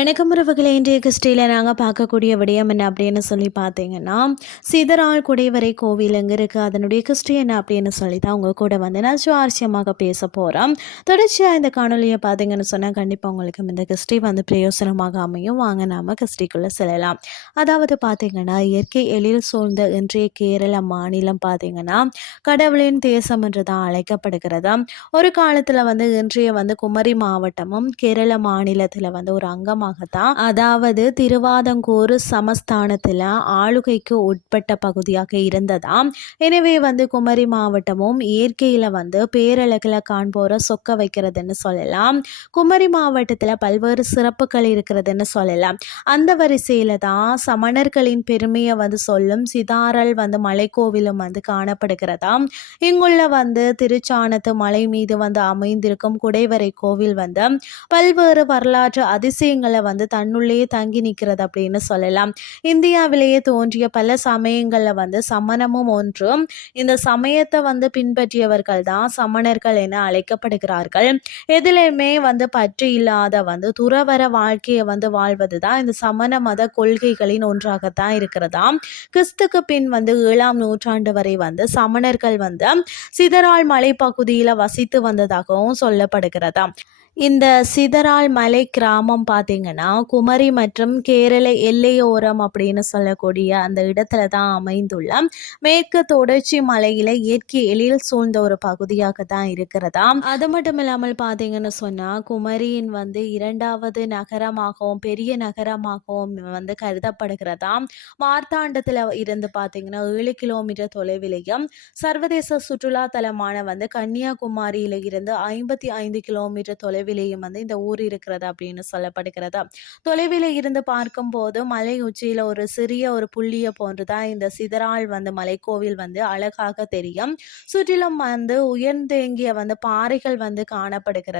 வணக்கம் உறவுகளை இன்றைய கிறிஸ்டியில் நாங்கள் பார்க்கக்கூடிய விடயம் என்ன அப்படின்னு சொல்லி பார்த்தீங்கன்னா சிதறால் குடைவரை கோவில் எங்கே இருக்குது அதனுடைய கிறிஸ்டி என்ன அப்படின்னு சொல்லி தான் உங்கள் கூட வந்து நான் சுவாரஸ்யமாக பேச போகிறோம் தொடர்ச்சியாக இந்த காணொலியை பார்த்தீங்கன்னு சொன்னால் கண்டிப்பாக உங்களுக்கு இந்த கிறிஸ்டி வந்து பிரயோசனமாக அமையும். வாங்க நாம் கிறிஸ்டிக்குள்ளே செல்லலாம். அதாவது பார்த்தீங்கன்னா இயற்கை எழில் சூழ்ந்த இன்றைய கேரள மாநிலம் பார்த்தீங்கன்னா கடவுளின் தேசம் என்று தான் அழைக்கப்படுகிறது. ஒரு காலத்தில் வந்து இன்றைய வந்து குமரி மாவட்டமும் கேரள மாநிலத்தில் வந்து ஒரு அங்கம் காரணமாகத்தான் அதாவது திருவாதங்கூர் சமஸ்தானத்தில் ஆளுகைக்கு உட்பட்ட பகுதியாக இருந்ததாம். எனவே வந்து குமரி மாவட்டமும் இயற்கையில் வந்து பேரழகில் காண்போரை சொக்க வைக்கிறதுன்னு சொல்லலாம். குமரி மாவட்டத்தில் பல்வேறு சிறப்புகள் இருக்கிறதுன்னு சொல்லலாம். அந்த வரிசையில் தான் சமணர்களின் பெருமையை வந்து சொல்லும் சிதாரல் வந்து மலைக்கோவிலும் வந்து காணப்படுகிறதா இங்குள்ள வந்து திருச்சானத்து மலை மீது வந்து அமைந்திருக்கும் குடைவரை கோவில் வந்து பல்வேறு வரலாற்று அதிசயங்களை வந்து தன்னுள்ளேயே தங்கி நிற்கிறது அப்படின்னு சொல்லலாம். இந்தியாவிலேயே தோன்றிய பல சமயங்களில் வந்து சமணமும் ஒன்றும் இந்த சமயத்தை வந்து பின்பற்றியவர்கள் தான் சமணர்கள் என அழைக்கப்படுகிறார்கள். எதிலையுமே வந்து பற்று இல்லாத வந்து துறவர வாழ்க்கையை வந்து வாழ்வது தான் இந்த சமண மத கொள்கைகளின் ஒன்றாகத்தான் இருக்கிறதாம். கிறிஸ்துக்கு பின் வந்து ஏழாம் நூற்றாண்டு வரை வந்து சமணர்கள் வந்து சிதறால் மலைப்பகுதியில் வசித்து வந்ததாகவும் சொல்லப்படுகிறதாம். இந்த சிதறால் மலை கிராமம் பார்த்தீங்கன்னா குமரி மற்றும் கேரள எல்லையோரம் அப்படின்னு சொல்லக்கூடிய அந்த இடத்துல தான் அமைந்துள்ள மேற்கு தொடர்ச்சி மலையில இயற்கை எழில் சூழ்ந்த ஒரு பகுதியாக தான் இருக்கிறதா? அது மட்டும் இல்லாமல் பார்த்தீங்கன்னு சொன்னால் குமரியின் வந்து இரண்டாவது நகரமாகவும் பெரிய நகரமாகவும் வந்து கருதப்படுகிறதா? மார்த்தாண்டத்தில் இருந்து பார்த்தீங்கன்னா ஏழு கிலோமீட்டர் தொலைவிலையும் சர்வதேச சுற்றுலா தலமான வந்து கன்னியாகுமரியில இருந்து ஐம்பத்தி ஐந்து கிலோமீட்டர் தொலை தொலைவிலேயும் வந்து இந்த ஊர் இருக்கிறது அப்படின்னு சொல்லப்படுகிறது? தொலைவில் இருந்து பார்க்கும்போது மலை உச்சியில் ஒரு சிறிய ஒரு புள்ளியை போன்றுதான் இந்த சிதறால் வந்து மலைக்கோவில் வந்து அழகாக தெரியும். சுற்றிலும் வந்து உயர்ந்தேங்கிய வந்து பாறைகள் வந்து காணப்படுகிறது?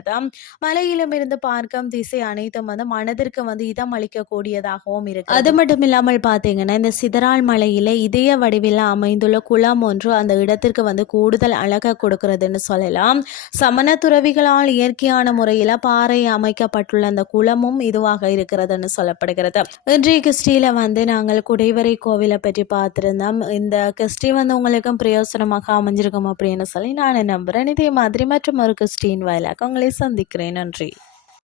மலையிலும் இருந்து பார்க்கும் திசை அனைத்தும் வந்து மனதிற்கு வந்து இதம் அளிக்கக்கூடியதாகவும் இருக்கு அது மட்டும் இல்லாமல் பார்த்தீங்கன்னா இந்த சிதறால் மலையில இதய வடிவில் அமைந்துள்ள குளம் ஒன்று அந்த இடத்திற்கு வந்து கூடுதல் அழக கொடுக்கிறதுன்னு சொல்லலாம். சமண துறவிகளால் இயற்கையான முறை முறையில் பாறை அமைக்கப்பட்டுள்ள அந்த குளமும் இதுவாக இருக்கிறதுன்னு சொல்லப்படுகிறது. இன்றைய கிறிஸ்டியில் வந்து நாங்கள் குடைவரை கோவிலை பற்றி பார்த்துருந்தோம். இந்த கிறிஸ்டி வந்து உங்களுக்கும் பிரயோசனமாக அமைஞ்சிருக்கும் அப்படின்னு சொல்லி நான் நம்புகிறேன் இதே மாதிரி மற்றும் ஒரு கிறிஸ்டின் வாயிலாக உங்களை சந்திக்கிறேன். நன்றி.